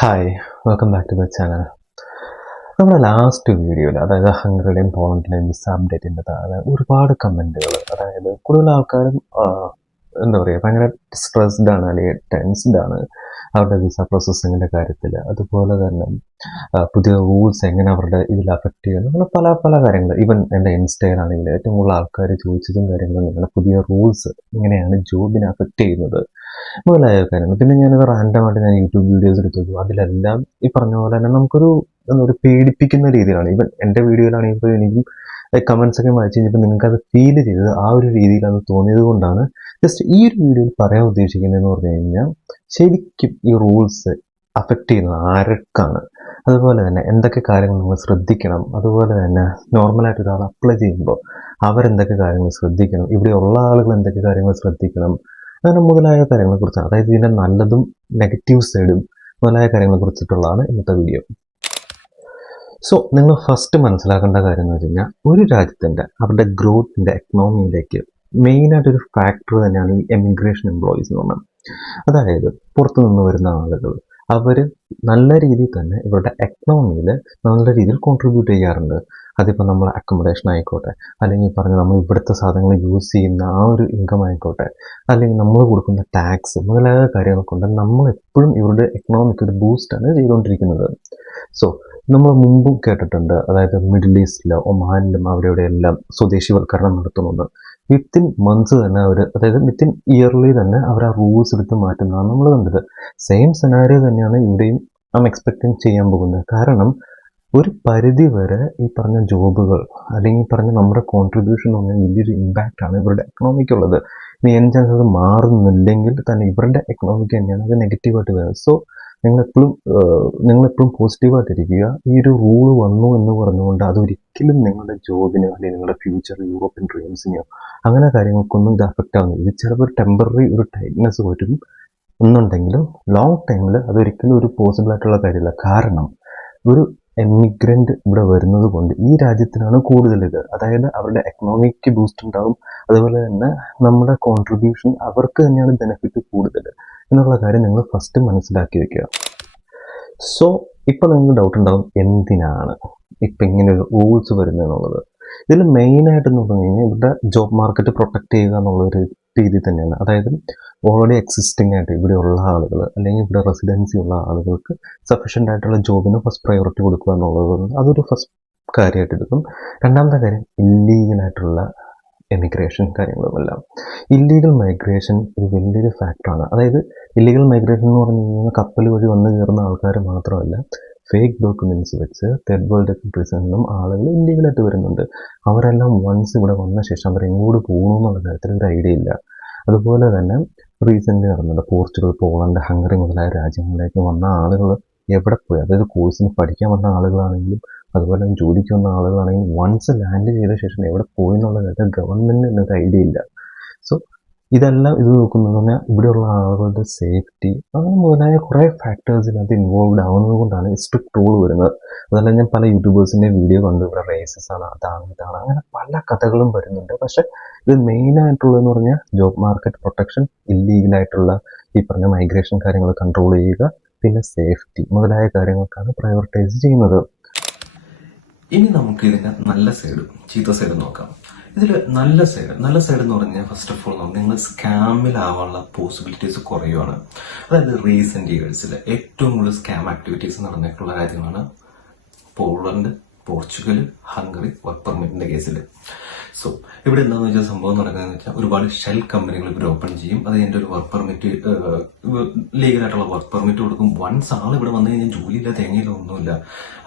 Hi, welcome back to the channel. നമ്മുടെ last വീഡിയോയിൽ, അതായത് ഹംഗറിയുടെയും പോളണ്ടിൻ്റെയും വിസ അപ്ഡേറ്റിൻ്റെ താഴെ ഒരുപാട് കമൻറ്റുകൾ, അതായത് കൂടുതൽ ആൾക്കാരും എന്താ പറയുക, ഭയങ്കര സ്ട്രെസ്ഡ് ആണ് അല്ലെങ്കിൽ ടെൻസ്ഡ് ആണ് അവരുടെ വിസ പ്രോസസ്സിങ്ങിൻ്റെ കാര്യത്തിൽ. അതുപോലെ തന്നെ പുതിയ റൂൾസ് എങ്ങനെ അവരുടെ ഇതിൽ അഫക്റ്റ് ചെയ്യുന്നു, അങ്ങനെ പല പല കാര്യങ്ങൾ. ഈവൻ എൻ്റെ ഇൻസ്റ്റയിലാണെങ്കിൽ ഏറ്റവും കൂടുതൽ ആൾക്കാർ ചോദിച്ചതും കാര്യങ്ങളും നിങ്ങളുടെ പുതിയ റൂൾസ് എങ്ങനെയാണ് ജോബിനെ അഫക്റ്റ് ചെയ്യുന്നത് മുതലായ കാര്യങ്ങൾ. പിന്നെ ഞാനത് റാൻഡമായിട്ട് ഞാൻ യൂട്യൂബ് വീഡിയോസ് എടുത്തു നോക്കും. അതിലെല്ലാം ഈ പറഞ്ഞ പോലെ തന്നെ നമുക്കൊരു ഒരു പേടിപ്പിക്കുന്ന രീതിയിലാണ്. ഈവൻ എൻ്റെ വീഡിയോയിലാണെങ്കിൽ എനിക്കും കമൻസ് ഒക്കെ വായിച്ച് കഴിഞ്ഞപ്പോൾ നിങ്ങൾക്കത് ഫീൽ ചെയ്തത് ആ ഒരു രീതിയിലാണ് തോന്നിയത് കൊണ്ടാണ് ജസ്റ്റ് ഈ ഒരു വീഡിയോയിൽ പറയാൻ ഉദ്ദേശിക്കുന്നതെന്ന് പറഞ്ഞു കഴിഞ്ഞാൽ, ശരിക്കും ഈ റൂൾസ് അഫക്റ്റ് ചെയ്യുന്നത് ആരൊക്കെയാണ്, അതുപോലെ തന്നെ എന്തൊക്കെ കാര്യങ്ങൾ നമ്മൾ ശ്രദ്ധിക്കണം, അതുപോലെ തന്നെ നോർമലായിട്ട് ഒരാൾ അപ്ലൈ ചെയ്യുമ്പോൾ അവരെന്തൊക്കെ കാര്യങ്ങൾ ശ്രദ്ധിക്കണം, ഇവിടെയുള്ള ആളുകൾ എന്തൊക്കെ കാര്യങ്ങൾ ശ്രദ്ധിക്കണം, അങ്ങനെ മുതലായ കാര്യങ്ങളെക്കുറിച്ചാണ്. അതായത് ഇതിൻ്റെ നല്ലതും നെഗറ്റീവ് സൈഡും മുതലായ കാര്യങ്ങളെക്കുറിച്ചിട്ടുള്ളതാണ് ഇന്നത്തെ വീഡിയോ. സോ നിങ്ങൾ ഫസ്റ്റ് മനസ്സിലാക്കേണ്ട കാര്യം എന്ന് വെച്ച് കഴിഞ്ഞാൽ, ഒരു രാജ്യത്തിൻ്റെ അവരുടെ ഗ്രോത്തിൻ്റെ എക്കണോമിയിലേക്ക് മെയിനായിട്ടൊരു ഫാക്ടർ തന്നെയാണ് ഈ എമിഗ്രേഷൻ എംപ്ലോയീസ് എന്ന് പറഞ്ഞാൽ. അതായത് പുറത്തു നിന്ന് വരുന്ന ആളുകൾ അവർ നല്ല രീതിയിൽ തന്നെ ഇവരുടെ എക്കണോമിയിൽ നല്ല രീതിയിൽ കോൺട്രിബ്യൂട്ട് ചെയ്യാറുണ്ട്. അതിപ്പോൾ നമ്മൾ അക്കോമഡേഷൻ ആയിക്കോട്ടെ, അല്ലെങ്കിൽ പറഞ്ഞ നമ്മൾ ഇവിടുത്തെ സാധനങ്ങൾ യൂസ് ചെയ്യുന്ന ആ ഒരു ഇൻകം ആയിക്കോട്ടെ, അല്ലെങ്കിൽ നമ്മൾ കൊടുക്കുന്ന ടാക്സ് മുതലായ കാര്യങ്ങൾ കൊണ്ട് നമ്മളെപ്പോഴും ഇവരുടെ എക്കണോമിക്ക് ഒരു ബൂസ്റ്റാണ് ചെയ്തുകൊണ്ടിരിക്കുന്നത്. സോ നമ്മൾ മുമ്പും കേട്ടിട്ടുണ്ട്, അതായത് മിഡിൽ ഈസ്റ്റിലോ ഒമാനിലും അവിടെ എല്ലാം സ്വദേശിവൽക്കരണം നടത്തുന്നുണ്ട്. വിത്തിൻ മന്ത്സ് തന്നെ അവർ, അതായത് വിത്തിൻ ഇയർലി തന്നെ അവർ ആ റൂൾസ് എടുത്ത് മാറ്റുന്നതാണ് നമ്മൾ കണ്ടത്. സെയിം സെനാരിയോ തന്നെയാണ് ഇവിടെയും എക്സ്പെക്ടിങ് ചെയ്യാൻ പോകുന്നത്. കാരണം ഒരു പരിധി വരെ ഈ പറഞ്ഞ ജോബുകൾ അല്ലെങ്കിൽ പറഞ്ഞ നമ്മുടെ കോൺട്രിബ്യൂഷൻ എന്ന് പറഞ്ഞാൽ വലിയൊരു ഇമ്പാക്റ്റാണ് ഇവരുടെ എക്കണോമിക്കുള്ളത്. ഇനി എൻ ചാൻസ് അത് മാറുന്നില്ലെങ്കിൽ തന്നെ ഇവരുടെ എക്കണോമിക്ക് തന്നെയാണ് അത് നെഗറ്റീവായിട്ട് വരുന്നത്. സോ നിങ്ങളെപ്പോഴും പോസിറ്റീവായിട്ടിരിക്കുക. ഈ ഒരു റൂൾ വന്നു എന്ന് പറഞ്ഞുകൊണ്ട് അതൊരിക്കലും നിങ്ങളുടെ ജോബിനോ അല്ലെങ്കിൽ നിങ്ങളുടെ ഫ്യൂച്ചർ യൂറോപ്യൻ ഡ്രീംസിനെയോ അങ്ങനെ കാര്യങ്ങൾക്കൊന്നും ഇത് അഫക്റ്റ് ആവുന്നില്ല. ഇത് ചിലപ്പോൾ ടെമ്പററി ഒരു ടൈറ്റ്നെസ് വരും എന്നുണ്ടെങ്കിലും ലോങ് ടൈമിൽ അതൊരിക്കലും ഒരു പോസിബിൾ ആയിട്ടുള്ള കാര്യമില്ല. കാരണം ഒരു എമിഗ്രൻ്റ് ഇവിടെ വരുന്നത് കൊണ്ട് ഈ രാജ്യത്തിനാണ് കൂടുതൽ ഇത്, അതായത് അവരുടെ എക്കണോമിക്ക് ബൂസ്റ്റ് ഉണ്ടാകും. അതുപോലെ തന്നെ നമ്മുടെ കോൺട്രിബ്യൂഷൻ അവർക്ക് തന്നെയാണ് ബെനിഫിറ്റ് കൂടുതൽ എന്നുള്ള കാര്യം നിങ്ങൾ ഫസ്റ്റ് മനസ്സിലാക്കി വെക്കുക. സോ ഇപ്പം നിങ്ങൾക്ക് ഡൗട്ട് ഉണ്ടാകും, എന്തിനാണ് ഇപ്പം ഇങ്ങനെ ഒരു റൂൾസ് വരുന്നത് എന്നുള്ളത്. ഇതിൽ മെയിനായിട്ടെന്ന് പറഞ്ഞു കഴിഞ്ഞാൽ ഇവരുടെ ജോബ് മാർക്കറ്റ് പ്രൊട്ടക്റ്റ് ചെയ്യുക എന്നുള്ളൊരു രീതി തന്നെയാണ്. അതായത് ഓൾറെഡി എക്സിസ്റ്റിംഗ് ആയിട്ട് ഇവിടെയുള്ള ആളുകൾ അല്ലെങ്കിൽ ഇവിടെ റെസിഡൻസി ഉള്ള ആളുകൾക്ക് സഫീഷ്യൻ്റ് ആയിട്ടുള്ള ജോബിന് ഫസ്റ്റ് പ്രയോറിറ്റി കൊടുക്കുക എന്നുള്ളത് അതൊരു ഫസ്റ്റ് കാര്യമായിട്ട് എടുക്കും. രണ്ടാമത്തെ കാര്യം ഇല്ലീഗലായിട്ടുള്ള എമിഗ്രേഷൻ കാര്യങ്ങളുമെല്ലാം. ഇല്ലീഗൽ മൈഗ്രേഷൻ ഒരു വലിയൊരു ഫാക്ടറാണ്. അതായത് ഇല്ലീഗൽ മൈഗ്രേഷൻ എന്ന് പറഞ്ഞു കഴിഞ്ഞാൽ കപ്പൽ വഴി വന്ന് കയറുന്ന ആൾക്കാർ മാത്രമല്ല, ഫേക്ക് ഡോക്യുമെൻറ്റ്സ് വെച്ച് തേർഡ് വേൾഡ് കൺട്രീസിൽ നിന്നും ആളുകൾ ഇല്ലീഗലായിട്ട് വരുന്നുണ്ട്. അവരെല്ലാം വൺസ് ഇവിടെ വന്ന ശേഷം അവർ എങ്ങോട്ട് പോകണു എന്നുള്ള കാര്യത്തിൽ ഒരു ഐഡിയ ഇല്ല. അതുപോലെ തന്നെ റീസെൻ്റ്ലി നടന്നത് പോർച്ചുഗൽ, പോളണ്ട്, ഹംഗറി മുതലായ രാജ്യങ്ങളിലേക്ക് വന്ന ആളുകൾ എവിടെ പോയി, അതായത് കോഴ്സിന് പഠിക്കാൻ വന്ന ആളുകളാണെങ്കിലും അതുപോലെ തന്നെ ജോലിക്ക് വന്ന ആളുകളാണെങ്കിലും വൺസ് ലാൻഡ് ചെയ്ത ശേഷം എവിടെ പോയി എന്നുള്ള കാര്യത്തിൽ ഗവൺമെൻറ്റിന് ഒരു ഐഡിയ ഇല്ല. സോ ഇതെല്ലാം ഇത് നോക്കുന്നത് പറഞ്ഞാൽ ഇവിടെയുള്ള ആളുകളുടെ സേഫ്റ്റി അങ്ങനെ മുതലായ കുറേ ഫാക്ടേഴ്സിനകത്ത് ഇൻവോൾവ് ആവുന്നത് കൊണ്ടാണ് സ്ട്രിക്റ്റ് റൂൾ വരുന്നത്. അതല്ല, ഞാൻ പല യൂട്യൂബേഴ്സിൻ്റെ വീഡിയോ കണ്ടു, ഇവിടെ റേസസ് ആണ്, അതാണ് ഇതാണ്, അങ്ങനെ പല കഥകളും വരുന്നുണ്ട്. പക്ഷെ ഇത് മെയിനായിട്ടുള്ളതെന്ന് പറഞ്ഞാൽ ജോബ് മാർക്കറ്റ് പ്രൊട്ടക്ഷൻ, ഇല്ലീഗലായിട്ടുള്ള ഈ പറഞ്ഞ മൈഗ്രേഷൻ കാര്യങ്ങൾ കൺട്രോൾ ചെയ്യുക, പിന്നെ സേഫ്റ്റി മുതലായ കാര്യങ്ങൾക്കാണ് പ്രയോറിറ്റൈസ് ചെയ്യുന്നത്. ഇനി നമുക്ക് ഇതിന്റെ നല്ല സൈഡും ചീത്ത സൈഡും നോക്കാം. ഇതിൽ നല്ല സൈഡ് എന്ന് പറഞ്ഞാൽ ഫസ്റ്റ് ഓഫ് ഓൾ നിങ്ങൾ സ്കാമിലാവാനുള്ള പോസിബിലിറ്റീസ് കുറയുവാണ്. അതായത് റീസെന്റ് ഇയേഴ്സിൽ ഏറ്റവും കൂടുതൽ സ്കാം ആക്ടിവിറ്റീസ് നടന്നിട്ടുള്ള രാജ്യമാണ് പോളണ്ട്, പോർച്ചുഗൽ, ഹംഗറി വർക്ക് പെർമിറ്റിന്റെ കേസിൽ. സോ ഇവിടെ എന്താണെന്ന് വെച്ചാൽ സംഭവം നടക്കുന്നതെന്ന് വെച്ചാൽ ഒരുപാട് ഷെൽ കമ്പനികൾ ഇവർ ഓപ്പൺ ചെയ്യും. അത് എൻ്റെ ഒരു വർക്ക് പെർമിറ്റ്, ലീഗലായിട്ടുള്ള വർക്ക് പെർമിറ്റ് കൊടുക്കും. വൺസ് ആൾ ഇവിടെ വന്നു കഴിഞ്ഞാൽ ജോലിയില്ല, തേങ്ങയില്ല, ഒന്നുമില്ല.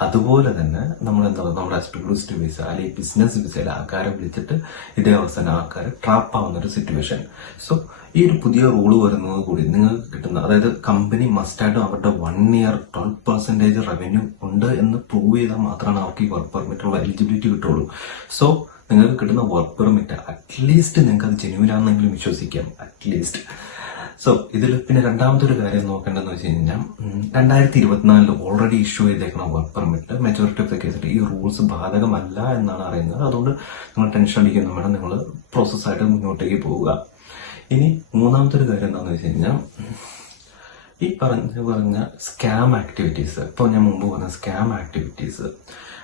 അതുപോലെ തന്നെ നമ്മുടെ ടൂറിസ്റ്റ് വിസ അല്ലെങ്കിൽ ബിസിനസ് വിസയിൽ ആൾക്കാരെ വിളിച്ചിട്ട് ഇതേ അവസ്ഥ ആൾക്കാർ ട്രാപ്പ് ആവുന്ന ഒരു സിറ്റുവേഷൻ. സോ ഈ ഒരു പുതിയ റൂള് വരുന്നത് കൂടി നിങ്ങൾക്ക് കിട്ടുന്ന, അതായത് കമ്പനി മസ്റ്റായിട്ടും അവരുടെ 1 year 12% റവന്യൂ ഉണ്ട് എന്ന് പ്രൂവ് ചെയ്താൽ മാത്രമാണ് അവർക്ക് ഈ വർക്ക് പെർമിറ്റുള്ള എലിജിബിലിറ്റി കിട്ടുള്ളൂ. സോ നിങ്ങൾക്ക് കിട്ടുന്ന വർക്ക് പെർമിറ്റ് അറ്റ്ലീസ്റ്റ് നിങ്ങൾക്ക് അത് ജെന്യൂനാണെന്നെങ്കിലും വിശ്വസിക്കാം, അറ്റ്ലീസ്റ്റ്. സോ ഇതിൽ പിന്നെ രണ്ടാമത്തെ ഒരു കാര്യം നോക്കേണ്ടതെന്ന് വെച്ച് കഴിഞ്ഞാൽ 2024 ഓൾറെഡി ഇഷ്യൂ ചെയ്തേക്കുന്ന work permit majority of the കേസിൽ ഈ റൂൾസ് ബാധകമല്ല എന്നാണ് അറിയുന്നത്. അതുകൊണ്ട് നിങ്ങൾ ടെൻഷൻ അടിക്കുന്ന വേണം, നിങ്ങൾ പ്രോസസ്സായിട്ട് മുന്നോട്ടേക്ക് പോവുക. ഇനി മൂന്നാമത്തെ ഒരു കാര്യം എന്താണെന്ന് വെച്ച് കഴിഞ്ഞാൽ ഈ പറഞ്ഞ സ്കാം ആക്ടിവിറ്റീസ്, ഇപ്പോൾ ഞാൻ മുമ്പ് പറഞ്ഞ സ്കാം ആക്ടിവിറ്റീസ്,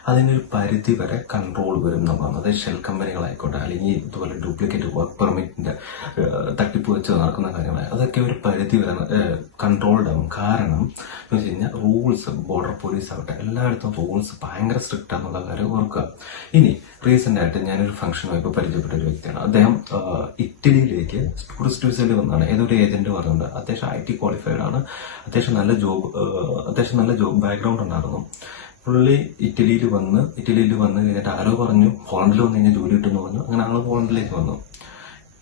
അതിനൊരു പരിധി വരെ കൺട്രോൾ വരും എന്നുള്ളതാണ്. അതായത് ഷെൽ കമ്പനികളായിക്കോട്ടെ, അല്ലെങ്കിൽ ഇതുപോലെ ഡ്യൂപ്ലിക്കേറ്റ് വർക്ക് പെർമിറ്റിന്റെ തട്ടിപ്പ് വെച്ച് നടക്കുന്ന കാര്യങ്ങളായി, അതൊക്കെ ഒരു പരിധി വരെ കൺട്രോൾഡ് ആവും. കാരണം എന്ന് വെച്ച് കഴിഞ്ഞാൽ റൂൾസ്, ബോർഡർ പോലീസ് ആവട്ടെ, എല്ലായിടത്തും റൂൾസ് ഭയങ്കര സ്ട്രിക്റ്റ് ആണെന്നുള്ള കാര്യം ഓർക്കുക. ഇനി റീസെന്റ് ആയിട്ട് ഞാനൊരു ഫംഗ്ഷൻ പോയപ്പോൾ പരിചയപ്പെട്ട ഒരു വ്യക്തിയാണ്. അദ്ദേഹം ഇറ്റലിയിലേക്ക് ടൂറിസ്റ്റ് വിസയിൽ വന്നാണ്. ഏതൊരു ഏജന്റ് പറഞ്ഞുകൊണ്ട് അത്യാവശ്യം IT ക്വാളിഫൈഡ് ആണ്, അത്യാവശ്യം നല്ല ജോബ് ബാക്ക്ഗ്രൗണ്ട് ഉണ്ടായിരുന്നു. പുള്ളി ഇറ്റലിയിൽ വന്ന് കഴിഞ്ഞിട്ട് ആരോ പറഞ്ഞു പോളണ്ടിൽ വന്നു കഴിഞ്ഞാൽ ജോലി കിട്ടുമെന്ന് പറഞ്ഞു. അങ്ങനെ ആള് പോളണ്ടിലേക്ക് വന്നു.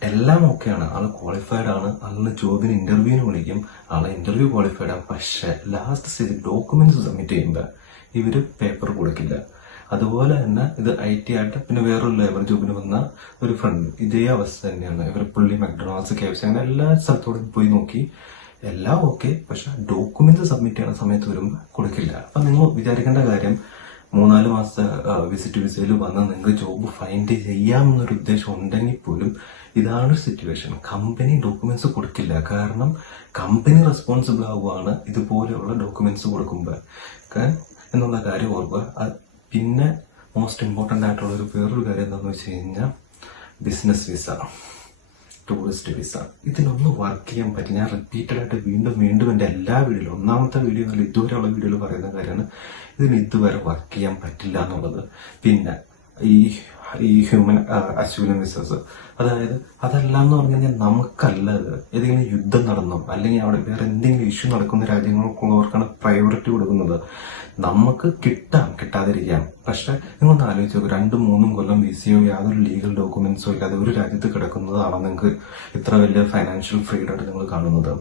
എല്ലാം ഓക്കെയാണ്, ആള് ക്വാളിഫൈഡ് ആണ്, ആളിന് ജോബിന് ഇന്റർവ്യൂവിന് വിളിക്കും, ആളെ ഇന്റർവ്യൂ ക്വാളിഫൈഡ് ആണ്. പക്ഷെ ലാസ്റ്റ് സ്റ്റേജ് ഡോക്യുമെന്റ്സ് സബ്മിറ്റ് ചെയ്യുമ്പോൾ ഇവര് പേപ്പർ കൊടുക്കില്ല. അതുപോലെ തന്നെ ഇത് IT ആയിട്ട് പിന്നെ വേറൊരു ലേബർ ജോബിന് വന്ന ഒരു ഫ്രണ്ട് ഇതേ അവസ്ഥ തന്നെയാണ്. ഇവർ പുള്ളി മക്ഡൊണാൾഡ്സ്, KFC അങ്ങനെ എല്ലാ സ്ഥലത്തോടും പോയി നോക്കി, എല്ലാം ഓക്കെ, പക്ഷെ ഡോക്യുമെന്റ്സ് സബ്മിറ്റ് ചെയ്യുന്ന സമയത്ത് വരുമ്പോൾ കൊടുക്കില്ല. അപ്പൊ നിങ്ങൾ വിചാരിക്കേണ്ട കാര്യം, 3-4 മാസത്തെ വിസിറ്റ് വിസയിൽ വന്ന് നിങ്ങൾക്ക് ജോബ് ഫൈൻഡ് ചെയ്യാമെന്നൊരു ഉദ്ദേശം ഉണ്ടെങ്കിൽ പോലും ഇതാണ് സിറ്റുവേഷൻ. കമ്പനി ഡോക്യുമെന്റ്സ് കൊടുക്കില്ല. കാരണം കമ്പനി റെസ്പോൺസിബിൾ ആവുകയാണ് ഇതുപോലെയുള്ള ഡോക്യുമെന്റ്സ് കൊടുക്കുമ്പോൾ എന്നുള്ള കാര്യം ഓർക്കുക. പിന്നെ മോസ്റ്റ് ഇമ്പോർട്ടന്റ് ആയിട്ടുള്ള വേറൊരു കാര്യം എന്താണെന്ന് വെച്ച് കഴിഞ്ഞാൽ ബിസിനസ് വിസ, ടൂറിസ്റ്റ് വിസ, ഇതിനൊന്നും വർക്ക് ചെയ്യാൻ പറ്റില്ല. ഞാൻ റിപ്പീറ്റഡ് ആയിട്ട് വീണ്ടും എൻ്റെ എല്ലാ വീഡിയോയിലും, ഒന്നാമത്തെ വീഡിയോ അല്ല ഇതുവരെയുള്ള വീഡിയോയിൽ പറയുന്ന കാര്യമാണ്, ഇതിന് ഇതുവരെ വർക്ക് ചെയ്യാൻ പറ്റില്ല എന്നുള്ളത്. പിന്നെ ഈ ഹ്യൂമൻ അസ്യൂലം വിസസ്, അതായത് അതെല്ലാം എന്ന് പറഞ്ഞു കഴിഞ്ഞാൽ നമുക്കല്ലത്. ഏതെങ്കിലും യുദ്ധം നടന്നോ അല്ലെങ്കിൽ അവിടെ വേറെ എന്തെങ്കിലും ഇഷ്യൂ നടക്കുന്ന രാജ്യങ്ങൾക്കുള്ളവർക്കാണ് പ്രയോറിറ്റി കൊടുക്കുന്നത്. നമുക്ക് കിട്ടാതിരിക്കാം. പക്ഷെ നിങ്ങളൊന്ന് ആലോചിച്ച് നോക്കുക, 2-3 കൊല്ലം വിസയോ യാതൊരു ലീഗൽ ഡോക്യുമെന്റ്സോ ഇല്ലാതെ ഒരു രാജ്യത്ത് കിടക്കുന്നതാണ് നിങ്ങൾക്ക് ഇത്ര വലിയ ഫൈനാൻഷ്യൽ ഫ്രീഡം ആയിട്ട് നിങ്ങൾ കാണുന്നത്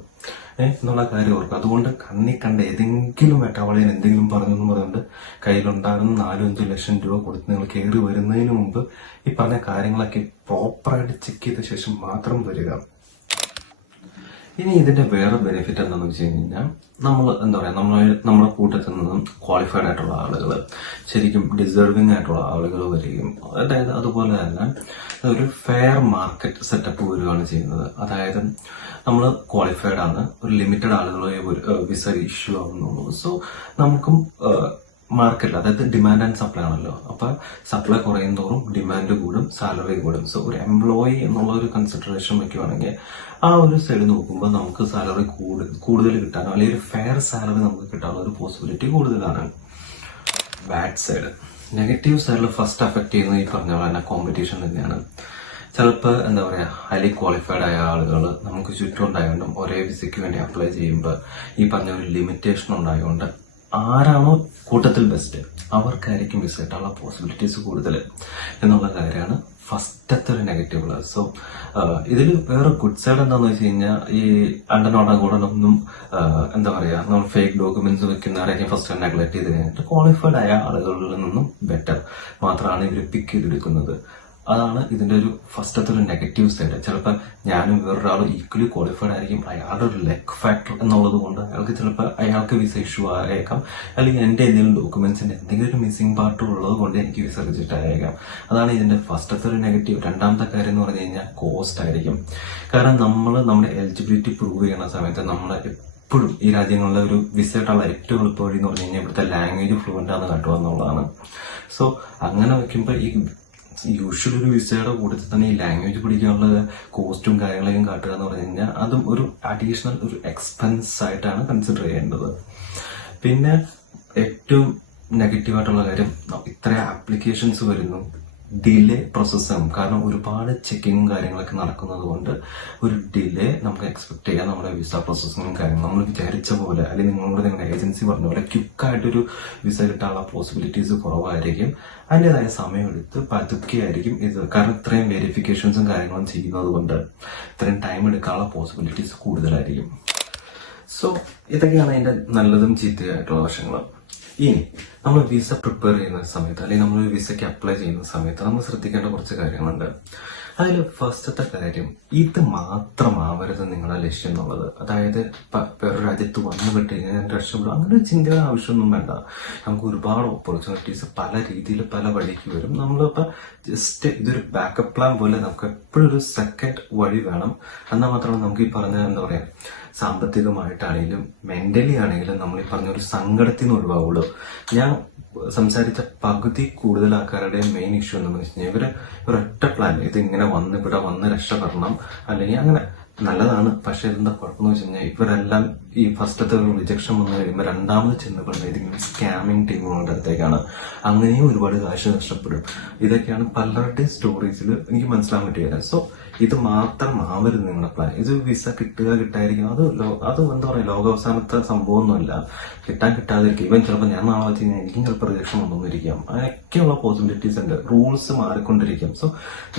എന്നുള്ള കാര്യം ഓർക്കുക. അതുകൊണ്ട് കണ്ട ഏതെങ്കിലും വേട്ടാവളിയൻ എന്തെങ്കിലും പറഞ്ഞെന്ന് പറഞ്ഞുകൊണ്ട് കയ്യിലുണ്ടാകുന്ന 4-5 ലക്ഷം രൂപ കൊടുത്ത് നിങ്ങൾ കയറി വരുന്നതിന് മുമ്പ് ഈ പറഞ്ഞ കാര്യങ്ങളൊക്കെ പ്രോപ്പറായിട്ട് ചെക്ക് ചെയ്ത ശേഷം മാത്രം വരിക. ഇനി ഇതിന്റെ വേറെ ബെനിഫിറ്റ് എന്താണെന്ന് വെച്ച് കഴിഞ്ഞാൽ, നമ്മുടെ കൂട്ടത്തിൽ നിന്നും ക്വാളിഫൈഡ് ആയിട്ടുള്ള ആളുകൾ, ശരിക്കും ഡിസേർവിംഗ് ആയിട്ടുള്ള ആളുകൾ വരികയും, അതായത് അതുപോലെ തന്നെ ഒരു ഫെയർ മാർക്കറ്റ് സെറ്റപ്പ് വരികയാണ് ചെയ്യുന്നത്. അതായത് നമ്മൾ ക്വാളിഫൈഡ് ആണ്, ഒരു ലിമിറ്റഡ് ആളുകളെ വിസ ഇഷ്യൂ ആവുന്നുള്ളൂ. സോ നമുക്കും മാർക്കറ്റിൽ, അതായത് ഡിമാൻഡ് ആൻഡ് സപ്ലൈ ആണല്ലോ, അപ്പൊ സപ്ലൈ കുറയും തോറും ഡിമാൻഡ് കൂടും, സാലറി കൂടും. സോ ഒരു എംപ്ലോയി എന്നുള്ള ഒരു കൺസിഡറേഷൻ വെക്കുവാണെങ്കിൽ ആ ഒരു സൈഡ് നോക്കുമ്പോൾ നമുക്ക് സാലറി കൂടുതൽ കിട്ടാനോ അല്ലെങ്കിൽ ഒരു ഫെയർ സാലറി നമുക്ക് കിട്ടാനുള്ള ഒരു പോസിബിലിറ്റി കൂടുതലാണ്. ബാഡ് സൈഡ്, നെഗറ്റീവ് സൈഡിൽ ഫസ്റ്റ് അഫക്ട് ചെയ്യുന്നത് ഈ പറഞ്ഞ പോലെ തന്നെ കോമ്പറ്റീഷൻ തന്നെയാണ്. ചിലപ്പോൾ എന്താ പറയാ, ഹൈലി ക്വാളിഫൈഡ് ആയ ആളുകൾ നമുക്ക് ചുറ്റും ഉണ്ടായതുകൊണ്ടും ഒരേ വിസയ്ക്ക് വേണ്ടി അപ്ലൈ ചെയ്യുമ്പോൾ ഈ പറഞ്ഞ ഒരു ലിമിറ്റേഷൻ ഉണ്ടായതുകൊണ്ട് ആരാണോ കൂട്ടത്തിൽ ബെസ്റ്റ് അവർക്കായിരിക്കും വിസ കിട്ടാനുള്ള പോസിബിലിറ്റീസ് കൂടുതൽ എന്നുള്ള കാര്യമാണ് ഫസ്റ്റത്തെ ഒരു നെഗറ്റീവ് ഉള്ളത്. സോ ഇതിൽ വേറെ ഗുഡ് സൈഡ് എന്താണെന്ന് വെച്ച് കഴിഞ്ഞാൽ, ഈ അണ്ടനോടൊന്നും എന്താ പറയാ, നമ്മൾ ഫേക്ക് ഡോക്യുമെന്റ്സ് വെക്കുന്നവരെയൊക്കെ ഫസ്റ്റ് നെഗ്ലക്ട് ചെയ്ത് കഴിഞ്ഞിട്ട് ക്വാളിഫൈഡ് ആയ ആളുകളിൽ നിന്നും ബെറ്റർ മാത്രമാണ് ഇവർ പിക്ക് ചെയ്തെടുക്കുന്നത്. അതാണ് ഇതിന്റെ ഒരു ഫസ്റ്റത്തെ ഒരു നെഗറ്റീവ് സൈഡ്. ചിലപ്പോൾ ഞാനും വേറൊരാളും ഈക്വലി ക്വാളിഫൈഡ് ആയിരിക്കും, അയാളുടെ ഒരു ലെക്ക് ഫാക്ടർ എന്നുള്ളത് കൊണ്ട് അയാൾക്ക് വിസ ഇഷ്യൂ ആയേക്കാം, അല്ലെങ്കിൽ എന്റെ എന്തെങ്കിലും ഡോക്യുമെന്റ്സിന്റെ എന്തെങ്കിലും ഒരു മിസ്സിംഗ് പാർട്ട് ഉള്ളത് കൊണ്ട് എനിക്ക് വിസ റിജക്റ്റ് ആയേക്കാം. അതാണ് ഇതിന്റെ ഫസ്റ്റത്തെ ഒരു നെഗറ്റീവ്. രണ്ടാമത്തെ കാര്യം എന്ന് പറഞ്ഞു കഴിഞ്ഞാൽ കോസ്റ്റ് ആയിരിക്കും. കാരണം നമ്മുടെ എലിജിബിലിറ്റി പ്രൂവ് ചെയ്യുന്ന സമയത്ത് നമ്മളെ എപ്പോഴും ഈ രാജ്യങ്ങളിലെ ഒരു വിസ കിട്ടാനുള്ള ഏറ്റവും എളുപ്പ വഴി എന്ന് പറഞ്ഞു കഴിഞ്ഞാൽ ഇവിടുത്തെ ലാംഗ്വേജ് ഫ്ലുവന്റ് ആണെന്ന് കാട്ടുക എന്നുള്ളതാണ്. സോ അങ്ങനെ വെക്കുമ്പോൾ ഈ യൂഷ്വൽ ഒരു വിസയുടെ കൂട്ടത്തിൽ തന്നെ ഈ ലാംഗ്വേജ് പഠിക്കാനുള്ള കോസ്റ്റും കാര്യങ്ങളെയും കാട്ടുക എന്ന് പറഞ്ഞു കഴിഞ്ഞാൽ അതും ഒരു അഡീഷണൽ ഒരു എക്സ്പെൻസ് ആയിട്ടാണ് കൺസിഡർ ചെയ്യേണ്ടത്. പിന്നെ ഏറ്റവും നെഗറ്റീവായിട്ടുള്ള കാര്യം, ഇത്ര ആപ്ലിക്കേഷൻസ് വരുന്നു, ഡിലേ പ്രോസസ്സാകും. കാരണം ഒരുപാട് ചെക്കിങ്ങും കാര്യങ്ങളൊക്കെ നടക്കുന്നത് കൊണ്ട് ഒരു ഡിലേ നമുക്ക് എക്സ്പെക്ട് ചെയ്യാം. നമ്മുടെ വിസ പ്രോസസ്സിങ്ങും കാര്യങ്ങളും നമ്മൾ വിചാരിച്ച പോലെ, അല്ലെങ്കിൽ നിങ്ങളുടെ ഏജൻസി പറഞ്ഞ പോലെ ക്വിക്കായിട്ടൊരു വിസ കിട്ടാനുള്ള പോസിബിലിറ്റീസ് കുറവായിരിക്കും. അതിൻ്റെതായ സമയമെടുത്ത് പതുക്കെയായിരിക്കും ഇത്. കാരണം ഇത്രയും വെരിഫിക്കേഷൻസും കാര്യങ്ങളും ചെയ്യുന്നത് കൊണ്ട് ഇത്രയും ടൈം എടുക്കാനുള്ള പോസിബിലിറ്റീസ് കൂടുതലായിരിക്കും. സോ ഇതൊക്കെയാണ് അതിന്റെ നല്ലതും ചീത്തയായിട്ടുള്ള വശങ്ങൾ. ഇനി നമ്മൾ വിസ പ്രിപ്പയർ ചെയ്യുന്ന സമയത്ത്, അല്ലെങ്കിൽ നമ്മൾ വിസയ്ക്ക് അപ്ലൈ ചെയ്യുന്ന സമയത്ത് നമ്മൾ ശ്രദ്ധിക്കേണ്ട കുറച്ച് കാര്യങ്ങളുണ്ട്. അതിൽ ഫസ്റ്റത്തെ കാര്യം, ഇത് മാത്രമാവരുത് നിങ്ങളുടെ ലക്ഷ്യം എന്നുള്ളത്. അതായത് വേറൊരു രാജ്യത്ത് വന്നു വിട്ട് കഴിഞ്ഞാൽ ഞാൻ രക്ഷപ്പെടും, അങ്ങനെ ഒരു ചിന്തയുടെ ആവശ്യമൊന്നും വേണ്ട. നമുക്ക് ഒരുപാട് ഓപ്പർച്യൂണിറ്റീസ് പല രീതിയിൽ പല വഴിക്ക് വരും. നമ്മളിപ്പോൾ ജസ്റ്റ് ഇതൊരു ബാക്കപ്പ് പ്ലാൻ പോലെ നമുക്ക് എപ്പോഴും ഒരു സെക്കൻഡ് വഴി വേണം. എന്നാൽ മാത്രമേ നമുക്ക് ഈ പറഞ്ഞ എന്താ പറയാ, സാമ്പത്തികമായിട്ടാണെങ്കിലും മെന്റലി ആണെങ്കിലും നമ്മൾ ഈ പറഞ്ഞ ഒരു സങ്കടത്തിൽ നിന്ന് ഒഴിവാവുള്ളൂ. ഞാൻ സംസാരിച്ച പകുതി കൂടുതൽ ആൾക്കാരുടെ മെയിൻ ഇഷ്യൂ എന്ന് വെച്ച് കഴിഞ്ഞാൽ ഇവര് ഒരൊറ്റ പ്ലാൻ, ഇത് ഇങ്ങനെ വന്ന് ഇവിടെ വന്ന് രക്ഷപ്പെടണം, അല്ലെങ്കിൽ അങ്ങനെ നല്ലതാണ്. പക്ഷെ എന്താ കുഴപ്പമെന്ന് വെച്ച് കഴിഞ്ഞാൽ ഇവരെല്ലാം ഈ ഫസ്റ്റത്തെ ഒരു റിജക്ഷൻ വന്നു കഴിയുമ്പോൾ രണ്ടാമത് ചെന്ന് പറഞ്ഞ ഇതിങ്ങനെ സ്കാമിങ് ടീമുകളുടെ അടുത്തേക്കാണ്. അങ്ങനെയും ഒരുപാട് കാശ് നഷ്ടപ്പെടും. ഇതൊക്കെയാണ് പലരുടെയും സ്റ്റോറീസിൽ എനിക്ക് മനസ്സിലാൻ പറ്റുകയില്ല. സോ ഇത് മാത്രമാവരുത് നിങ്ങളുടെ പ്ലാൻ. ഇത് വിസ കിട്ടുക കിട്ടാതിരിക്കും, അത് എന്താ പറയുക, ലോകാവസാനത്തെ സംഭവമൊന്നുമല്ല. കിട്ടാതിരിക്കും. ഇവൻ ചിലപ്പോൾ ഞാൻ നാളെ വെച്ച് കഴിഞ്ഞാൽ എനിക്കും ചിലപ്പോൾ റിജക്ഷൻ വന്നിരിക്കാം. അങ്ങനെയൊക്കെയുള്ള പോസിബിലിറ്റീസ് ഉണ്ട്. റൂൾസ് മാറിക്കൊണ്ടിരിക്കും. സോ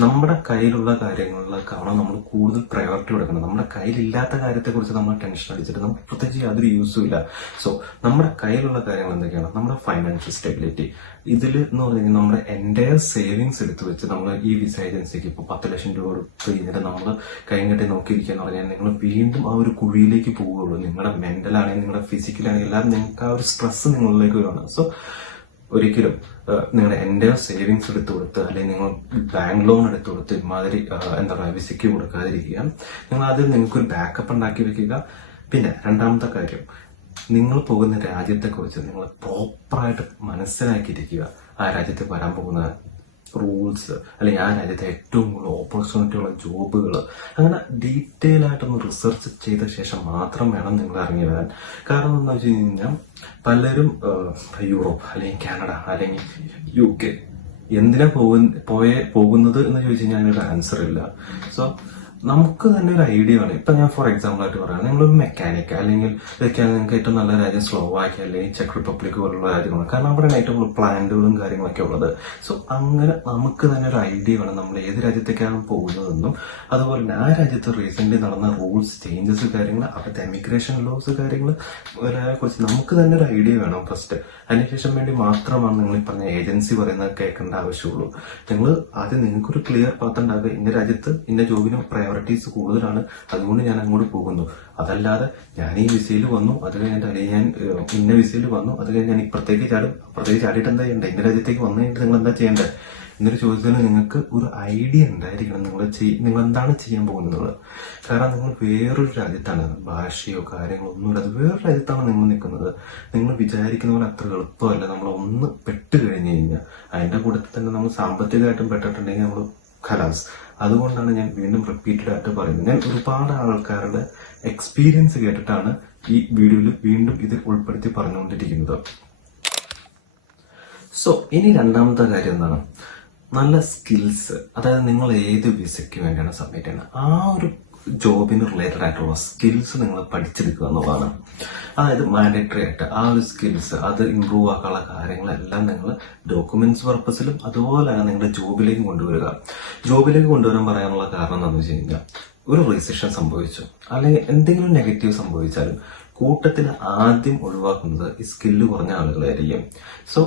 നമ്മുടെ കയ്യിലുള്ള കാര്യങ്ങളിലേക്കാണ് നമ്മൾ കൂടുതൽ പ്രയോറിറ്റി കൊടുക്കണം. നമ്മുടെ കയ്യിലില്ലാത്ത കാര്യത്തെക്കുറിച്ച് നമ്മൾ ടെൻഷൻ അടിച്ചിട്ട് നമുക്ക് പ്രത്യേകിച്ച് യാതൊരു യൂസും ഇല്ല. സോ നമ്മുടെ കയ്യിലുള്ള കാര്യങ്ങൾ എന്തൊക്കെയാണ്? നമ്മുടെ ഫൈനാൻഷ്യൽ സ്റ്റെബിലിറ്റി. ഇതിൽ എന്ന് പറഞ്ഞു കഴിഞ്ഞാൽ നമ്മുടെ എൻ്റയർ സേവിങ്സ് എടുത്തു വെച്ച് നമ്മൾ ഈ വിസ ഏജൻസിക്ക് ഇപ്പോൾ 10 ലക്ഷം രൂപ കൊടുത്ത് കഴിഞ്ഞിട്ട് നമ്മൾ കൈകെട്ടി നോക്കിയിരിക്കുക എന്ന് പറഞ്ഞാൽ നിങ്ങൾ വീണ്ടും ആ ഒരു കുഴിയിലേക്ക് പോവുകയുള്ളൂ. നിങ്ങളുടെ മെന്റൽ ആണെങ്കിൽ നിങ്ങളുടെ ഫിസിക്കലാണെങ്കിൽ എല്ലാം നിങ്ങൾക്ക് ആ ഒരു സ്ട്രെസ് നിങ്ങളിലേക്ക് വരുവാണ്. സോ ഒരിക്കലും നിങ്ങളുടെ എൻ്റയർ സേവിങ്സ് എടുത്തു കൊടുത്ത് അല്ലെങ്കിൽ നിങ്ങൾ ബാങ്ക് ലോൺ എടുത്തു കൊടുത്ത് ഇമാതിരി എന്താ പറയുക വിസയ്ക്ക് കൊടുക്കാതിരിക്കുക. നിങ്ങൾ ആദ്യം നിങ്ങൾക്കൊരു ബാക്കപ്പ് ഉണ്ടാക്കി വെക്കുക. പിന്നെ രണ്ടാമത്തെ കാര്യം, നിങ്ങൾ പോകുന്ന രാജ്യത്തെക്കുറിച്ച് നിങ്ങൾ പ്രോപ്പറായിട്ട് മനസ്സിലാക്കിയിരിക്കുക. ആ രാജ്യത്ത് വരാൻ പോകുന്ന റൂൾസ്, അല്ലെങ്കിൽ ആ രാജ്യത്തെ ഏറ്റവും കൂടുതൽ ഓപ്പർച്യൂണിറ്റി ഉള്ള ജോബുകൾ, അങ്ങനെ ഡീറ്റെയിൽ ആയിട്ടൊന്ന് റിസർച്ച് ചെയ്ത ശേഷം മാത്രം വേണം നിങ്ങൾ ഇറങ്ങി വരാൻ. കാരണം എന്താ വെച്ച് കഴിഞ്ഞാൽ പലരും യൂറോപ്പ് അല്ലെങ്കിൽ കാനഡ അല്ലെങ്കിൽ UK എന്തിനാ പോകുന്നത് എന്ന് ചോദിച്ചു കഴിഞ്ഞാൽ അതിനൊരു ആൻസർ ഇല്ല. സോ നമുക്ക് തന്നെ ഒരു ഐഡിയ ആണ്. ഇപ്പൊ ഞാൻ ഫോർ എക്സാമ്പിൾ ആയിട്ട് പറയാം, നിങ്ങളൊരു മെക്കാനിക് അല്ലെങ്കിൽ ഇതൊക്കെയാണ് നിങ്ങൾക്ക് ഏറ്റവും നല്ല രാജ്യം സ്ലോവാക്യ അല്ലെങ്കിൽ ചെക്ക് റിപ്പബ്ലിക് പോലുള്ള രാജ്യങ്ങളാണ്. കാരണം അവിടെയാണ് ഏറ്റവും കൂടുതൽ പ്ലാന്റുകളും കാര്യങ്ങളൊക്കെ ഉള്ളത്. സോ അങ്ങനെ നമുക്ക് തന്നെ ഒരു ഐഡിയ വേണം നമ്മൾ ഏത് രാജ്യത്തേക്കാണ് പോകുന്നതെന്നും അതുപോലെ തന്നെ ആ രാജ്യത്ത് റീസെന്റ് നടന്ന റൂൾസ് ചേഞ്ചസ് കാര്യങ്ങൾ, അവിടുത്തെ എമിഗ്രേഷൻ ലോസ് കാര്യങ്ങൾ കുറിച്ച് നമുക്ക് തന്നെ ഒരു ഐഡിയ വേണം ഫസ്റ്റ്. അതിനുശേഷം വേണ്ടി മാത്രമാണ് നിങ്ങൾ ഈ പറഞ്ഞ ഏജൻസി പറയുന്നത് കേൾക്കേണ്ട ആവശ്യമുള്ളൂ. നിങ്ങൾ ആദ്യം നിങ്ങൾക്കൊരു ക്ലിയർ പാത്ത് ഉണ്ടാക്കുക. ഇന്ന രാജ്യത്ത് ഇന്ന ജോബിന് പ്രയോറിറ്റീസ് കൂടുതലാണ്, അതുകൊണ്ട് ഞാൻ അങ്ങോട്ട് പോകുന്നു. അതല്ലാതെ ഞാൻ ഈ വിസയിൽ വന്നു, അത് കഴിഞ്ഞിട്ട് അല്ലെങ്കിൽ ഞാൻ ഇന്ന വിസയിൽ വന്നു, അത് കഴിഞ്ഞ് ഞാൻ ഇപ്പുറത്തേക്ക് ചാടിയിട്ട് എന്താ ചെയ്യണ്ടേ, ഇന്ന രാജ്യത്തേക്ക് വന്നു കഴിഞ്ഞിട്ട് നിങ്ങൾ എന്താ ചെയ്യേണ്ടത് എന്നൊരു ചോദ്യത്തിന് നിങ്ങൾക്ക് ഒരു ഐഡിയ ഉണ്ടായിരിക്കണം നിങ്ങൾ എന്താണ് ചെയ്യാൻ പോകുന്നത്. കാരണം നിങ്ങൾ വേറൊരു രാജ്യത്താണ്, ഭാഷയോ കാര്യങ്ങളോ ഒന്നുമില്ല, അത് വേറൊരു രാജ്യത്താണ് നിങ്ങൾ നിൽക്കുന്നത്. നിങ്ങൾ വിചാരിക്കുന്ന പോലെ അത്ര എളുപ്പമല്ല. നമ്മൾ ഒന്ന് പെട്ട് കഴിഞ്ഞു കഴിഞ്ഞാൽ അതിന്റെ കൂട്ടത്തിൽ തന്നെ നമ്മൾ സാമ്പത്തികമായിട്ടും പെട്ടിട്ടുണ്ടെങ്കിൽ നമ്മൾ ഖലാസ്. അതുകൊണ്ടാണ് ഞാൻ വീണ്ടും റിപ്പീറ്റഡ് ആയിട്ട് പറയുന്നത്. ഞാൻ ഒരുപാട് ആൾക്കാരുടെ എക്സ്പീരിയൻസ് കേട്ടിട്ടാണ് ഈ വീഡിയോയിൽ വീണ്ടും ഇത് ഉൾപ്പെടുത്തി പറഞ്ഞുകൊണ്ടിരിക്കുന്നത്. സോ ഇനി രണ്ടാമത്തെ കാര്യം എന്താണ്? നല്ല സ്കിൽസ്. അതായത് നിങ്ങൾ ഏത് വിസയ്ക്ക് വേണ്ടിയാണ് സബ്മിറ്റ് ചെയ്യുന്നത്, ആ ഒരു ജോബിന് റിലേറ്റഡ് ആയിട്ടുള്ള സ്കിൽസ് നിങ്ങൾ പഠിച്ചെടുക്കുക എന്നുള്ളതാണ്. അതായത് മാൻഡേറ്ററി ആയിട്ട് ആ ഒരു സ്കിൽസ് അത് ഇമ്പ്രൂവ് ആക്കാനുള്ള കാര്യങ്ങളെല്ലാം നിങ്ങൾ ഡോക്യുമെന്റ്സ് പർപ്പസിലും അതുപോലെ തന്നെ നിങ്ങളുടെ ജോബിലേക്ക് കൊണ്ടുവരിക. ജോബിലേക്ക് കൊണ്ടുവരാൻ പറയാനുള്ള കാരണം എന്താണെന്ന് വെച്ച് കഴിഞ്ഞാൽ, ഒരു റിസഷൻ സംഭവിച്ചു അല്ലെങ്കിൽ എന്തെങ്കിലും നെഗറ്റീവ് സംഭവിച്ചാലും കൂട്ടത്തിൽ ആദ്യം ഒഴിവാക്കുന്നത് ഈ സ്കില്ല് കുറഞ്ഞ ആളുകളായിരിക്കും. സോ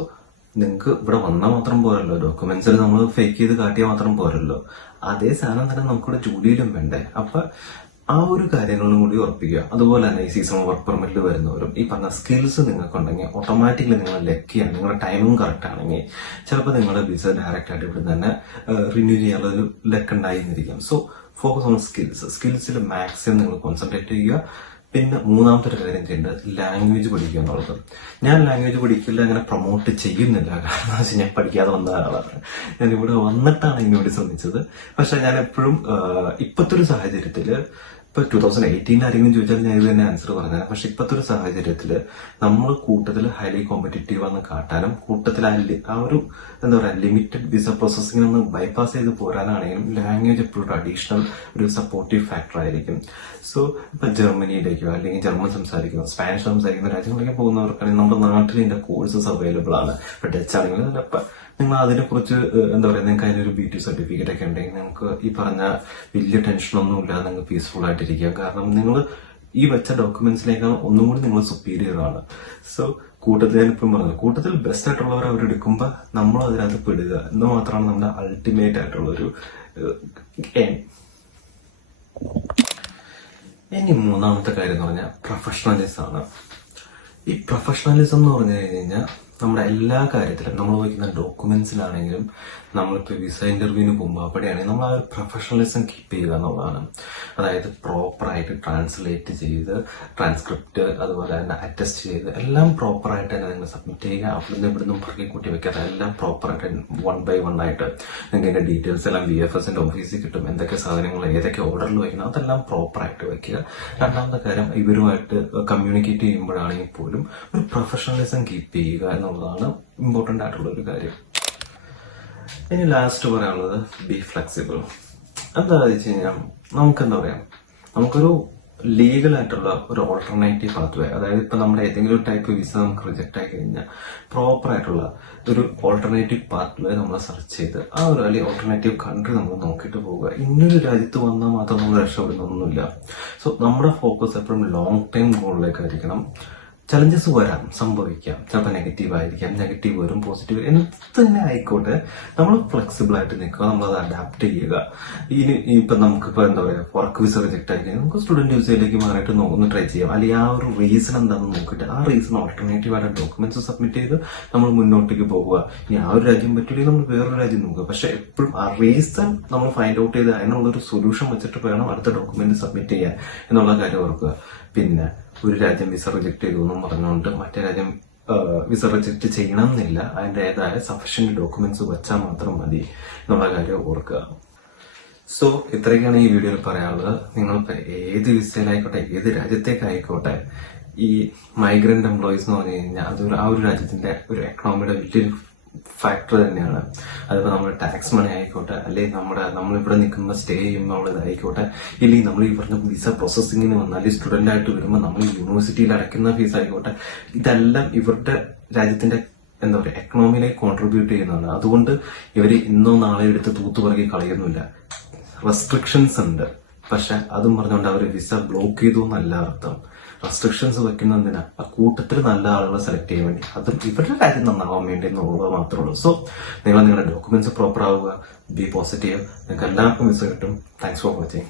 നിങ്ങൾക്ക് ഇവിടെ വന്നാൽ മാത്രം പോരല്ലോ, ഡോക്യുമെന്റ്സിൽ നമ്മൾ ഫേക്ക് ചെയ്ത് കാട്ടിയാൽ മാത്രം പോരല്ലോ, അതേ സാധനം തന്നെ നമുക്കിവിടെ ജോലിയിലും വേണ്ടേ. അപ്പൊ ആ ഒരു കാര്യങ്ങളും കൂടി ഉറപ്പിക്കുക. അതുപോലെ തന്നെ ഈ സീസണൽ വർക്ക് പെർമിറ്റിൽ വരുന്നവരും ഈ പറഞ്ഞ സ്കിൽസ് നിങ്ങൾക്കുണ്ടെങ്കിൽ ഓട്ടോമാറ്റിക്കലി നിങ്ങൾ ലക്കിയാണ്. നിങ്ങളുടെ ടൈമും കറക്റ്റ് ആണെങ്കിൽ ചിലപ്പോൾ നിങ്ങളുടെ വിസ ഡയറക്റ്റ് ആയിട്ട് ഇവിടെ തന്നെ റിന്യൂ ചെയ്യാനുള്ള ഒരു ലക്ക് ഉണ്ടായിരിക്കും. സോ ഫോക്കസ് ഓൺ സ്കിൽസിൽ മാക്സിമം നിങ്ങൾ കോൺസെൻട്രേറ്റ് ചെയ്യുക. പിന്നെ മൂന്നാമത്തെ ഒരു കാര്യം ചെയ്യേണ്ടത് ലാംഗ്വേജ് പഠിക്കുക എന്നുള്ളത്. ഞാൻ ലാംഗ്വേജ് പഠിക്കില്ല, അങ്ങനെ പ്രൊമോട്ട് ചെയ്യുന്നില്ല. കാരണം എന്ന് വെച്ചാൽ ഞാൻ പഠിക്കാതെ വന്ന ആളാണ്. ഞാൻ ഇവിടെ വന്നിട്ടാണ് ഇതിനുവേണ്ടി ശ്രമിച്ചത്. പക്ഷെ ഞാൻ എപ്പോഴും ഇപ്പോഴത്തെ ഒരു സാഹചര്യത്തിൽ, ഇപ്പൊ 2018 ആരെങ്കിലും ചോദിച്ചാൽ ഞാൻ ഇത് തന്നെ ആൻസർ പറഞ്ഞത്. പക്ഷെ ഇപ്പോഴത്തെ ഒരു സാഹചര്യത്തിൽ നമ്മൾ കൂട്ടത്തിൽ ഹൈലി കോമ്പറ്റീറ്റീവ് ആണെന്ന് കാട്ടാനും കൂട്ടത്തിൽ ആ ഒരു എന്താ പറയാ ലിമിറ്റഡ് വിസ പ്രോസസ്സിംഗ് ഒന്ന് ബൈപ്പാസ് ചെയ്ത് പോരാനാണെങ്കിലും ലാംഗ്വേജ് എപ്പോഴും അഡീഷണൽ ഒരു സപ്പോർട്ടീവ് ഫാക്ടർ ആയിരിക്കും. സോ ഇപ്പൊ ജർമ്മനിയിലേക്കോ അല്ലെങ്കിൽ ജർമ്മൻ സംസാരിക്കുന്ന സ്പാനിഷ് സംസാരിക്കുന്ന രാജ്യങ്ങളിലേക്ക് പോകുന്നവർക്കാണെങ്കിൽ നമ്മുടെ നാട്ടിൽ ഇതിന്റെ കോഴ്സസ് അവൈലബിൾ ആണ്. ഇപ്പൊ ഡച്ച് ആണെങ്കിലും നിങ്ങൾ അതിനെക്കുറിച്ച് എന്താ പറയുക, നിങ്ങൾക്ക് അതിനൊരു BT സർട്ടിഫിക്കറ്റ് ഒക്കെ ഉണ്ടെങ്കിൽ നിങ്ങൾക്ക് ഈ പറഞ്ഞ വലിയ ടെൻഷനൊന്നും ഇല്ലാതെ നിങ്ങൾക്ക് പീസ്ഫുൾ ആയിട്ടിരിക്കുക. കാരണം നിങ്ങൾ ഈ വെച്ച ഡോക്യുമെന്റ്സിനേക്കാൾ ഒന്നും കൂടി നിങ്ങൾ സുപ്പീരിയർ ആണ്. സോ കൂട്ടത്തിൽ ഞാനിപ്പം പറഞ്ഞു, കൂട്ടത്തിൽ ബെസ്റ്റ് ആയിട്ടുള്ളവർ അവരെടുക്കുമ്പോൾ നമ്മൾ അതിനകത്ത് പെടുക എന്ന് മാത്രമാണ് നമ്മുടെ അൾട്ടിമേറ്റ് ആയിട്ടുള്ള ഒരു ഇനി മൂന്നാമത്തെ കാര്യം എന്ന് പറഞ്ഞാൽ പ്രൊഫഷണലിസം ആണ്. ഈ പ്രൊഫഷണലിസം എന്ന് പറഞ്ഞു കഴിഞ്ഞാൽ നമ്മുടെ എല്ലാ കാര്യത്തിലും നമ്മൾ വയ്ക്കുന്ന ഡോക്യുമെന്റ്സിലാണെങ്കിലും നമ്മളിപ്പോൾ വിസ ഇന്റർവ്യൂവിന് പോകുമ്പോൾ അവിടെയാണെങ്കിൽ നമ്മൾ ആ ഒരു പ്രൊഫഷണലിസം കീപ്പ് ചെയ്യുക എന്നുള്ളതാണ്. അതായത് പ്രോപ്പറായിട്ട് ട്രാൻസ്ലേറ്റ് ചെയ്ത് ട്രാൻസ്ക്രിപ്റ്റ് അതുപോലെ തന്നെ അറ്റസ്റ്റ് ചെയ്ത് എല്ലാം പ്രോപ്പറായിട്ട് തന്നെ നിങ്ങൾ സബ്മിറ്റ് ചെയ്യുക. അവിടുന്ന് ഇവിടുന്ന് പറക്കി കൂട്ടി വെക്കാതെ എല്ലാം പ്രോപ്പറായിട്ട് 1 by 1 ആയിട്ട് നിങ്ങൾക്ക് അതിന്റെ ഡീറ്റെയിൽസ് എല്ലാം VFSന്റെ ഓഫീസിൽ കിട്ടും. എന്തൊക്കെ സാധനങ്ങൾ ഏതൊക്കെ ഓർഡറിൽ വയ്ക്കണം അതെല്ലാം പ്രോപ്പറായിട്ട് വെക്കുക. രണ്ടാമത്തെ കാര്യം ഇവരുമായിട്ട് കമ്മ്യൂണിക്കേറ്റ് ചെയ്യുമ്പോഴാണെങ്കിൽ പോലും ഒരു പ്രൊഫഷണലിസം കീപ്പ് ചെയ്യുക എന്നുള്ളതാണ് ഇമ്പോർട്ടന്റ് ആയിട്ടുള്ള ഒരു കാര്യം. ഇനി ലാസ്റ്റ് പറയാനുള്ളത് ബി ഫ്ലെക്സിബിൾ. എന്താ വെച്ച് കഴിഞ്ഞാൽ നമുക്കെന്താ പറയാ, നമുക്കൊരു ലീഗൽ ആയിട്ടുള്ള ഒരു ഓൾട്ടർനേറ്റീവ് പാത്വേ, അതായത് ഇപ്പൊ നമ്മുടെ ഏതെങ്കിലും ടൈപ്പ് വിസ നമുക്ക് റിജക്ട് ആയി കഴിഞ്ഞാൽ പ്രോപ്പർ ആയിട്ടുള്ള ഒരു ഓൾട്ടർനേറ്റീവ് പാത്വേ നമ്മൾ സെർച്ച് ചെയ്ത് ആ ഒരു അല്ലെങ്കിൽ ഓൾട്ടർനേറ്റീവ് കൺട്രി നമ്മൾ നോക്കിയിട്ട് പോവുക. ഇന്നൊരു രാജ്യത്ത് വന്നാൽ മാത്രം നമ്മൾ രക്ഷപ്പെടുന്നൊന്നുമില്ല. സോ നമ്മുടെ ഫോക്കസ് എപ്പോഴും ലോങ് ടൈം ഗോളിലേക്കായിരിക്കണം. ചലഞ്ചസ് വരാം, സംഭവിക്കാം, ചിലപ്പോൾ നെഗറ്റീവ് ആയിരിക്കാം, നെഗറ്റീവ് വരും, പോസിറ്റീവ് എന്ത് തന്നെ ആയിക്കോട്ടെ നമ്മൾ ഫ്ലെക്സിബിൾ ആയിട്ട് നിൽക്കുക, നമ്മളത് അഡാപ്റ്റ് ചെയ്യുക. ഇനി ഇപ്പൊ നമുക്കിപ്പോ എന്താ പറയാ വർക്ക് വിസ റിജക്ട് ആയി കഴിഞ്ഞാൽ നമുക്ക് സ്റ്റുഡന്റ് വിസയിലേക്ക് മാറിയിട്ട് ഒന്ന് ട്രൈ ചെയ്യാം. അല്ലെങ്കിൽ ആ ഒരു റീസൺ എന്താണെന്ന് നോക്കിയിട്ട് ആ റീസൺ ഓൾട്ടർനേറ്റീവ് ആയിട്ട് ഡോക്യുമെന്റ്സ് സബ്മിറ്റ് ചെയ്ത് നമ്മൾ മുന്നോട്ടേക്ക് പോകുക. ഇനി ആ ഒരു രാജ്യം പറ്റില്ലെങ്കിൽ നമ്മൾ വേറൊരു രാജ്യം നോക്കുക. പക്ഷെ എപ്പോഴും ആ റീസൺ നമ്മൾ ഫൈൻഡ് ഔട്ട് ചെയ്ത് അതിനുള്ളൊരു സൊല്യൂഷൻ വെച്ചിട്ട് വേണം അടുത്ത ഡോക്യുമെന്റ് സബ്മിറ്റ് ചെയ്യാൻ എന്നുള്ള കാര്യം ഓർക്കുക. പിന്നെ ഒരു രാജ്യം വിസ റിജക്ട് ചെയ്തു എന്നും പറഞ്ഞുകൊണ്ട് മറ്റേ രാജ്യം വിസ റിജക്ട് ചെയ്യണം എന്നില്ല. അതിൻ്റെതായ സഫീഷ്യന്റ് ഡോക്യുമെന്റ്സ് വെച്ചാൽ മാത്രം മതി എന്നുള്ള കാര്യം ഓർക്കുക. സോ ഇത്രയൊക്കെയാണ് ഈ വീഡിയോയിൽ പറയാനുള്ളത്. നിങ്ങളിപ്പോൾ ഏത് വിസയിലായിക്കോട്ടെ ഏത് രാജ്യത്തേക്കായിക്കോട്ടെ ഈ മൈഗ്രന്റ് എംപ്ലോയീസ് എന്ന് പറഞ്ഞു കഴിഞ്ഞാൽ അതൊരു ആ ഒരു രാജ്യത്തിന്റെ ഒരു എക്കണോമിയുടെ വലിയൊരു ഫാക്ടർ തന്നെയാണ്. അതിപ്പോൾ നമ്മുടെ ടാക്സ് മണി ആയിക്കോട്ടെ, അല്ലെങ്കിൽ നമ്മളിവിടെ നിൽക്കുമ്പോൾ സ്റ്റേ ചെയ്യുമ്പോൾ ഇതായിക്കോട്ടെ, ഇല്ലെങ്കിൽ നമ്മൾ ഈ പറഞ്ഞ വിസ പ്രോസസ്സിങ്ങിന് വന്നാൽ സ്റ്റുഡന്റ് ആയിട്ട് വരുമ്പോൾ നമ്മൾ യൂണിവേഴ്സിറ്റിയിൽ അടയ്ക്കുന്ന ഫീസ് ആയിക്കോട്ടെ, ഇതെല്ലാം ഇവരുടെ രാജ്യത്തിന്റെ എന്താ പറയുക എക്കണോമിയിലേക്ക് കോൺട്രിബ്യൂട്ട് ചെയ്യുന്നതാണ്. അതുകൊണ്ട് ഇവർ ഇന്നോ നാളെ എടുത്ത് തൂത്തുപറകി കളയുന്നില്ല. റെസ്ട്രിക്ഷൻസ് ഉണ്ട്, പക്ഷെ അതും പറഞ്ഞുകൊണ്ട് അവർ വിസ ബ്ലോക്ക് ചെയ്തു എന്നല്ല അർത്ഥം. റെസ്ട്രിക്ഷൻസ് വെക്കുന്നതിനാ ആ കൂട്ടത്തിൽ നല്ല ആളുകളെ സെലക്ട് ചെയ്യാൻ വേണ്ടി, അതും ഇവരുടെ കാര്യം നന്നാവാൻ വേണ്ടി എന്നുള്ളത് മാത്രമേ ഉള്ളൂ. സോ നിങ്ങൾ നിങ്ങളുടെ ഡോക്യുമെന്റ്സ് പ്രോപ്പർ ആവുക, ബി പോസിറ്റീവ്, നിങ്ങൾക്ക് എല്ലാവർക്കും വിസ കിട്ടും. Thanks for watching.